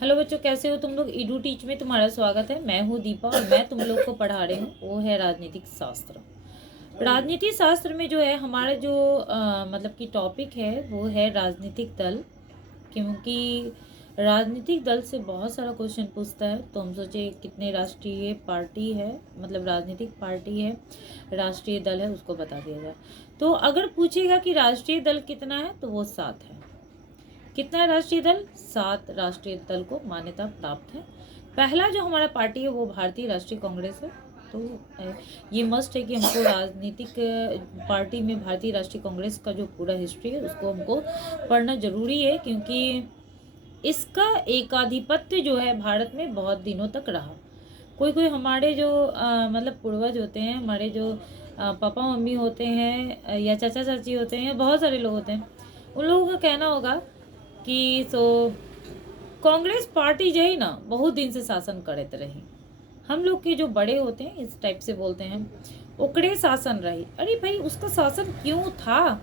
Hello बच्चों, कैसे हो तुम लोग। ईडू टीच में तुम्हारा स्वागत है। मैं हूँ दीपा और मैं तुम लोग को पढ़ा रही हूँ वो है राजनीतिक शास्त्र। राजनीति शास्त्र में जो है हमारा जो मतलब कि टॉपिक है वो है राजनीतिक दल। क्योंकि राजनीतिक दल से बहुत सारा क्वेश्चन पूछता है, तो हम सोचे कितने राष्ट्रीय पार्टी है, मतलब राजनीतिक पार्टी है, राष्ट्रीय दल है, उसको बता दिया जाए। तो अगर पूछेगा कि राष्ट्रीय दल कितना है तो वो 7 है। कितना राष्ट्रीय दल? 7 राष्ट्रीय दल को मान्यता प्राप्त है। पहला जो हमारा पार्टी है वो भारतीय राष्ट्रीय कांग्रेस है। तो ये मस्ट है कि हमको राजनीतिक पार्टी में भारतीय राष्ट्रीय कांग्रेस का जो पूरा हिस्ट्री है उसको हमको पढ़ना जरूरी है, क्योंकि इसका एकाधिपत्य जो है भारत में बहुत दिनों तक रहा। कोई कोई हमारे जो मतलब पूर्वज होते हैं, हमारे जो पापा मम्मी होते हैं या चाचा चाची होते हैं, बहुत सारे लोग होते हैं, उन लोगों का कहना होगा कि कांग्रेस पार्टी जो है ना बहुत दिन से शासन करते रही। हम लोग के जो बड़े होते हैं इस टाइप से बोलते हैं, ओकड़े शासन रही। अरे भाई, उसका शासन क्यों था,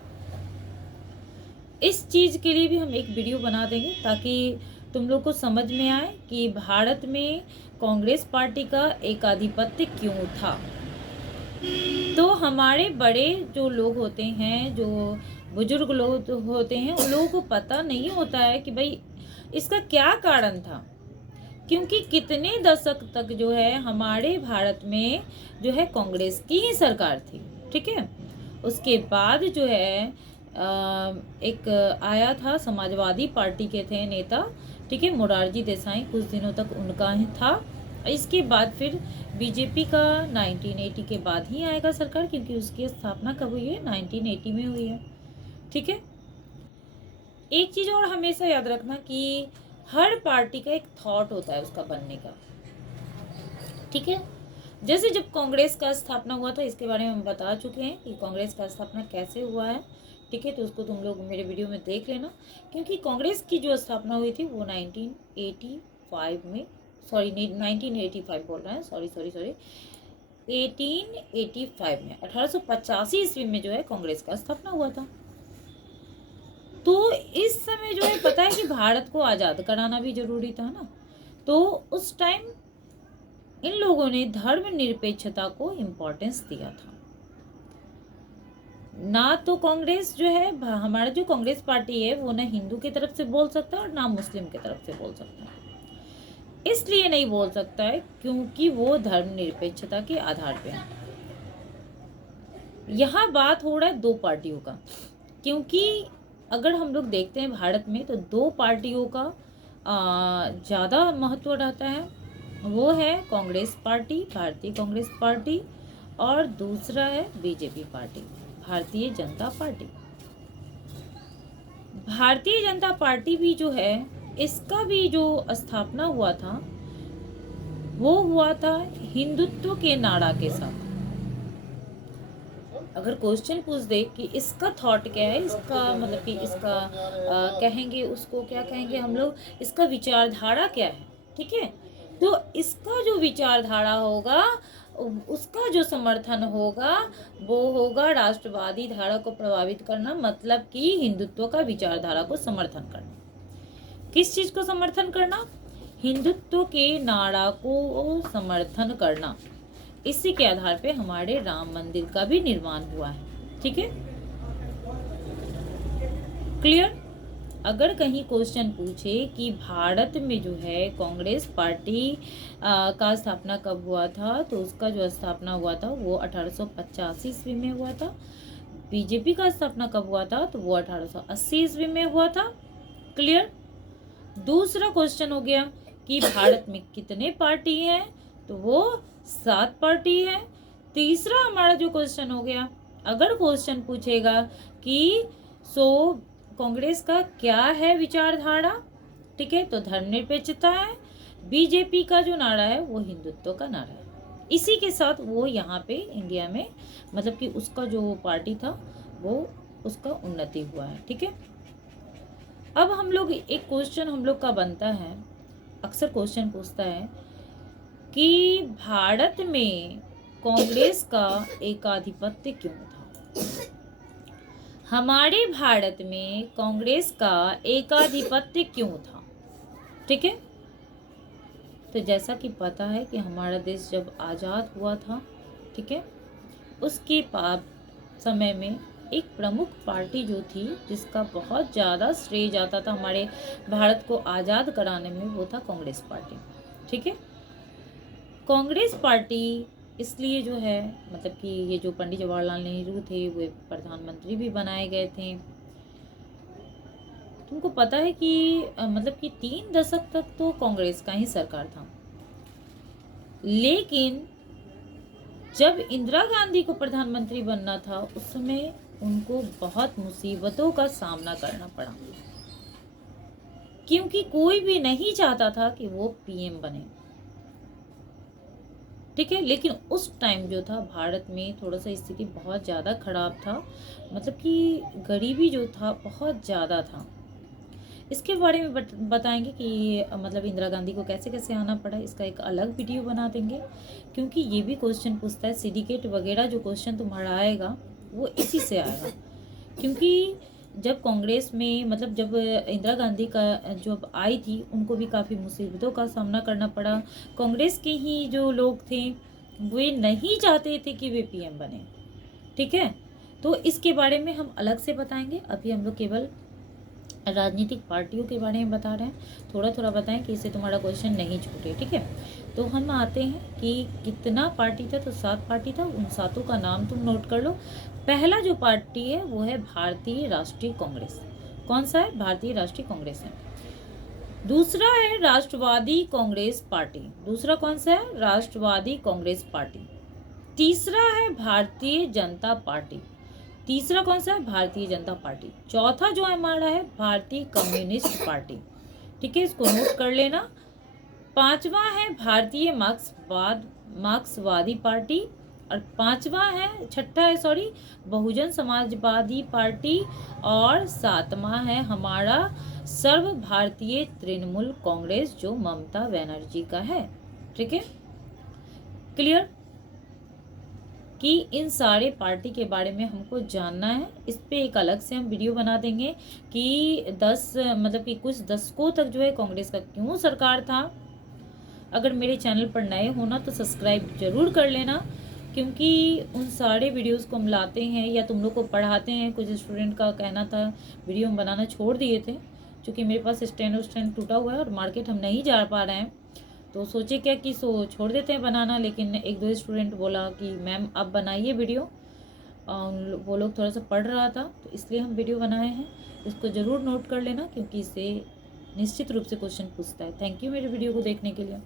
इस चीज के लिए भी हम एक वीडियो बना देंगे ताकि तुम लोग को समझ में आए कि भारत में कांग्रेस पार्टी का एकाधिपत्य क्यों था। तो हमारे बड़े जो लोग होते हैं, जो बुजुर्ग लोग होते हैं, उन लोगों को पता नहीं होता है कि भाई इसका क्या कारण था। क्योंकि कितने दशक तक जो है हमारे भारत में जो है कांग्रेस की ही सरकार थी, ठीक है। उसके बाद जो है एक आया था, समाजवादी पार्टी के थे नेता, ठीक है, मोरारजी देसाई, कुछ दिनों तक उनका ही था। इसके बाद फिर बीजेपी का 1980 के बाद ही आएगा सरकार, क्योंकि उसकी स्थापना कब हुई है? 1980 में हुई है, ठीक है। एक चीज और हमेशा याद रखना कि हर पार्टी का एक थॉट होता है उसका बनने का, ठीक है। जैसे जब कांग्रेस का स्थापना हुआ था, इसके बारे में हम बता चुके हैं कि कांग्रेस का स्थापना कैसे हुआ है, ठीक है। तो उसको तुम लोग मेरे वीडियो में देख लेना, क्योंकि कांग्रेस की जो स्थापना हुई थी वो 1985 में, सॉरी 1985 बोल रहे हैं, सॉरी 1885 में, 1885 ईस्वी में जो है कांग्रेस का स्थापना हुआ था। तो इस समय जो है पता है कि भारत को आज़ाद कराना भी जरूरी था ना, तो उस टाइम इन लोगों ने धर्मनिरपेक्षता को इम्पोर्टेंस दिया था। ना तो कांग्रेस जो है, हमारा जो कांग्रेस पार्टी है वो ना हिंदू की तरफ से बोल सकता है और ना मुस्लिम की तरफ से बोल सकता है। इसलिए नहीं बोल सकता है क्योंकि वो धर्मनिरपेक्षता के आधार पे है। यहाँ बात हो रहा है दो पार्टियों का, क्योंकि अगर हम लोग देखते हैं भारत में तो दो पार्टियों का ज़्यादा महत्व रहता है। वो है कांग्रेस पार्टी, भारतीय कांग्रेस पार्टी, और दूसरा है BJP party, Bharatiya Janata party. Bharatiya Janata party भी जो है, इसका भी जो स्थापना हुआ था वो हुआ था हिंदुत्व के नारा के साथ। अगर क्वेश्चन पूछ दे कि इसका थॉट क्या है, इसका मतलब कि इसका कहेंगे उसको क्या कहेंगे हम लोग, इसका विचारधारा क्या है, ठीक है। तो इसका जो विचारधारा होगा, उसका जो समर्थन होगा वो होगा राष्ट्रवादी धारा को प्रभावित करना, मतलब कि हिंदुत्व का विचारधारा को समर्थन करना। किस चीज को समर्थन करना? हिंदुत्व के नारा को समर्थन करना। इसी के आधार पे हमारे राम मंदिर का भी निर्माण हुआ है, ठीक है, क्लियर। अगर कहीं क्वेश्चन पूछे कि भारत में जो है कांग्रेस पार्टी का स्थापना कब हुआ था, तो उसका जो स्थापना हुआ था वो 1885 ईस्वी में हुआ था। बीजेपी का स्थापना कब हुआ था, तो वो 1880 ईस्वी में हुआ था, क्लियर। दूसरा क्वेश्चन हो गया कि भारत में कितने पार्टी हैं, तो वो 7 पार्टी है। तीसरा हमारा जो क्वेश्चन हो गया, अगर क्वेश्चन पूछेगा कि कांग्रेस का क्या है विचारधारा, ठीक है, तो धर्मनिरपेक्षता है। बीजेपी का जो नारा है वो हिंदुत्व का नारा है। इसी के साथ वो यहाँ पे इंडिया में मतलब कि उसका जो पार्टी था वो उसका उन्नति हुआ है, ठीक है। अब हम लोग एक क्वेश्चन हम लोग का बनता है, अक्सर क्वेश्चन पूछता है कि भारत में कांग्रेस का एकाधिपत्य क्यों था। हमारे भारत में कांग्रेस का एकाधिपत्य क्यों था, ठीक है। तो जैसा कि पता है कि हमारा देश जब आज़ाद हुआ था, ठीक है, उसके समय में एक प्रमुख पार्टी जो थी जिसका बहुत ज़्यादा श्रेय जाता था हमारे भारत को आज़ाद कराने में, वो था कांग्रेस पार्टी। ठीक है, कांग्रेस पार्टी इसलिए जो है, मतलब कि ये जो पंडित जवाहरलाल नेहरू थे वो प्रधानमंत्री भी बनाए गए थे। तुमको पता है कि मतलब कि 3 दशक तक तो कांग्रेस का ही सरकार था, लेकिन जब इंदिरा गांधी को प्रधानमंत्री बनना था उस समय उनको बहुत मुसीबतों का सामना करना पड़ा, क्योंकि कोई भी नहीं चाहता था कि वो पीएम बने। ठीक है, लेकिन उस टाइम जो था भारत में थोड़ा सा स्थिति बहुत ज़्यादा खराब था, मतलब कि गरीबी जो था बहुत ज़्यादा था। इसके बारे में बताएंगे कि मतलब इंदिरा गांधी को कैसे कैसे आना पड़ा, इसका एक अलग वीडियो बना देंगे, क्योंकि ये भी क्वेश्चन पूछता है, सिंडिकेट वगैरह जो क्वेश्चन तुम्हारा आएगा वो इसी से आएगा। क्योंकि जब कांग्रेस में, मतलब जब इंदिरा गांधी का जब आई थी, उनको भी काफ़ी मुसीबतों का सामना करना पड़ा। कांग्रेस के ही जो लोग थे वे नहीं चाहते थे कि वे पीएम बने। ठीक है, तो इसके बारे में हम अलग से बताएंगे। अभी हम लोग केवल राजनीतिक पार्टियों के बारे में बता रहे हैं, थोड़ा थोड़ा बताएं कि इससे तुम्हारा क्वेश्चन नहीं छूटे। ठीक है, तो हम आते हैं कि कितना पार्टी था, तो 7 पार्टी था, उन 7 का नाम तुम नोट कर लो। पहला जो पार्टी है वो है भारतीय राष्ट्रीय कांग्रेस। कौन सा है? भारतीय राष्ट्रीय कांग्रेस है। दूसरा है राष्ट्रवादी कांग्रेस पार्टी। दूसरा कौन सा है? राष्ट्रवादी कांग्रेस पार्टी। तीसरा है भारतीय जनता पार्टी। तीसरा कौन सा है? भारतीय जनता पार्टी। चौथा जो हमारा है भारतीय कम्युनिस्ट पार्टी। ठीक है, इसको नोट कर लेना। पांचवा है भारतीय मार्क्सवादी पार्टी, और छठा है बहुजन समाजवादी पार्टी, और सातवां है हमारा सर्व भारतीय तृणमूल कांग्रेस जो ममता बनर्जी का है। ठीक है, क्लियर? कि इन सारे पार्टी के बारे में हमको जानना है। इस पे एक अलग से हम वीडियो बना देंगे कि 10 मतलब कि कुछ दशकों तक जो है कांग्रेस का क्यों सरकार था। अगर मेरे चैनल पर नए हो ना तो सब्सक्राइब जरूर कर लेना, क्योंकि उन सारे वीडियोस को हम लाते हैं या तुम लोग को पढ़ाते हैं। कुछ स्टूडेंट का कहना था वीडियो हम बनाना छोड़ दिए थे, क्योंकि मेरे पास स्टैंड टूटा हुआ है और मार्केट हम नहीं जा पा रहे हैं, तो सोचे क्या कि छोड़ देते हैं बनाना। लेकिन 1-2 स्टूडेंट बोला कि मैम आप बनाइए वीडियो, वो लोग थोड़ा सा पढ़ रहा था, तो इसलिए हम वीडियो बनाए हैं। इसको ज़रूर नोट कर लेना, क्योंकि इससे निश्चित रूप से क्वेश्चन पूछता है। थैंक यू मेरे वीडियो को देखने के लिए।